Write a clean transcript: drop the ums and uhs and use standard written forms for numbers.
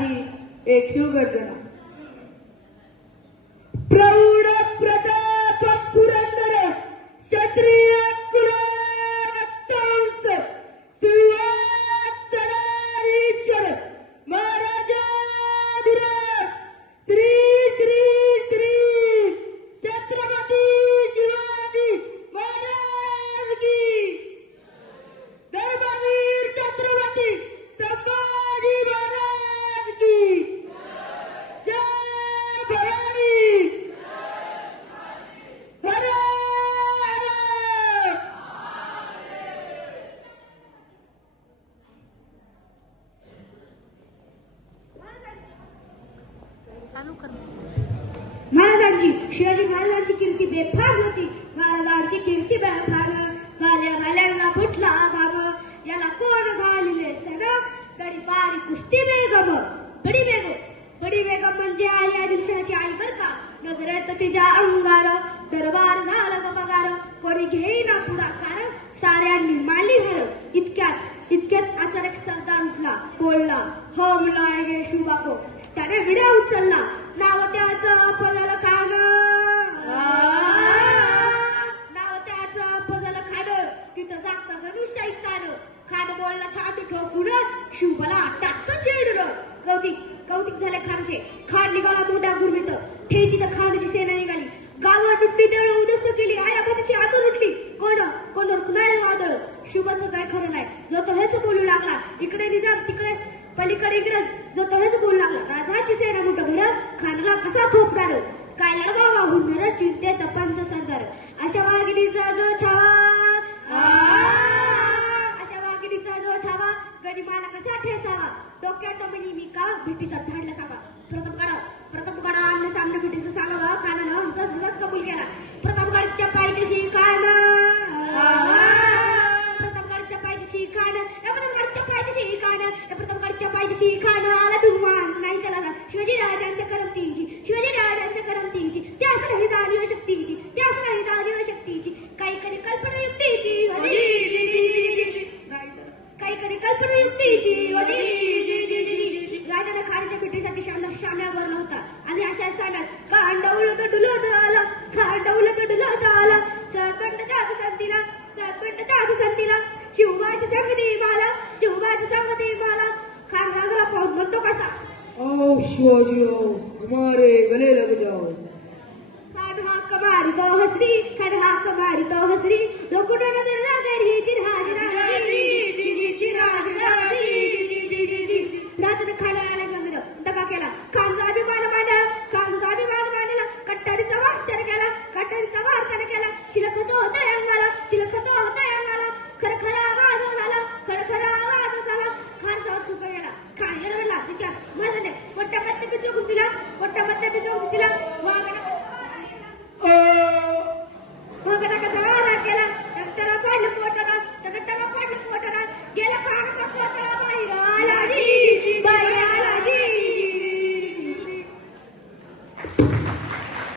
आधी एक शिवगर्जना. प्रौढ प्रताप पुरंदर क्षत्रिय कुलवंश सिंहासनाधीश्वर महाराजाधिराज श्री श्री श्री छत्रपती शिवाजी महाराज की. धर्मवीर छत्रपती संभाजी महाराज की. जय भवानी. हर हर. महाराजांची शिवाजी महाराजांची कीर्ती बेफाम होती. महाराजांची कीर्ती बेफाम. बाल्या बाल्यांना फुटला घाम. याला कोण घालिले सण तरी बारी कुस्ती बेगम. बडी बेगम म्हणजे आई आदिलशाची आई बर का. नजरेत तिच्या अंगार दरबार झाला ग पगार. कोणी घेईना पुढाकार साऱ्यांनी माली हार. इतक्यात अचानक सरदार उठला बोलला हम लाएंगे शुभा को. त्याने विडा उचलला. नाव त्याचं पजल खान. नाव त्याचं पजल खान. तिथं जागता जणू शैतान. खान बोलला छाती ठोकून शिवबाला टाकतं चिडून. कौतिक झाले खानचे. खान निघाला मोठ्या गुरमीत. ठेची तर खानाची सेना निघाली. गावात उठली देवळं उद्ध्वस्त केली. आया बाबाची आदर उठली. कोण कुणाला वादळ. शुभाचं काय खरं नाही. जो तो हेच बोलू लागला. इकडे निजाम तिकडे पलीकडे इंग्रज. जो तो हेच बोलू लागला. राजाची सेना मोठं भर खानाला कसा थोपणार. काय लढवा हुंडर चिंतेत पंत सरदार. अशा वाघिणीचा जो छावा. अशा वाघिणीचा जो छावा गनिमाला कसा ठेचावा. डोक्यात मनी मी का भेटीचा धाडला सावा. प्रतापगडा आमने सामने भेटीचं सांगावं. खानानं हसत कबूल केला. प्रतापगडच्या पायथ्याशी खान. प्रतापगडच्या पायथ्याशी खान. प्रतापगडच्या पायथ्याशी खान. प्रतापगडच्या पायथ्याशी खान. आला भिगवान नाही त्याला शिवाजी राजांच्या करमतींची. शिवाजी राजांच्या करमतींची. ते असं नाही जाणीव शक्तीची. ते असं नाही जाणीव शक्तीची. काही करी कल्पना युक्तीची. काही करी कल्पना युक्तीची. राजाने खानाच्या भेटीसाठी शाम्यावर नव्हता. आणि अशा शाम्यात खांडवलं डुलत आला. खांडवलं डुलत आला. सकंड त्याग संतीला. शिवबाची संगती माला. शिवबाची संगती माला. खान राजाला पाहून म्हणतो कसा. ओ शिवाजी ओ हमारे गले लग जाओ. खान हाक मारितो हसरी. खान हाक मारितो हसरी. लोकुंड नजर लागरी जिराजी. राजाने खानाला गंभीर दगा केला. खानचा अभिमान मांडला. कट्टारीचा वार त्याने केला. चिलखत होता अंगाला. खरखरा आवाज झाला. खानचा थुका गेला. खान येडवला. तिच्या माझ्याने मोठ्या मत्ते बिचो घुसला. वाघाने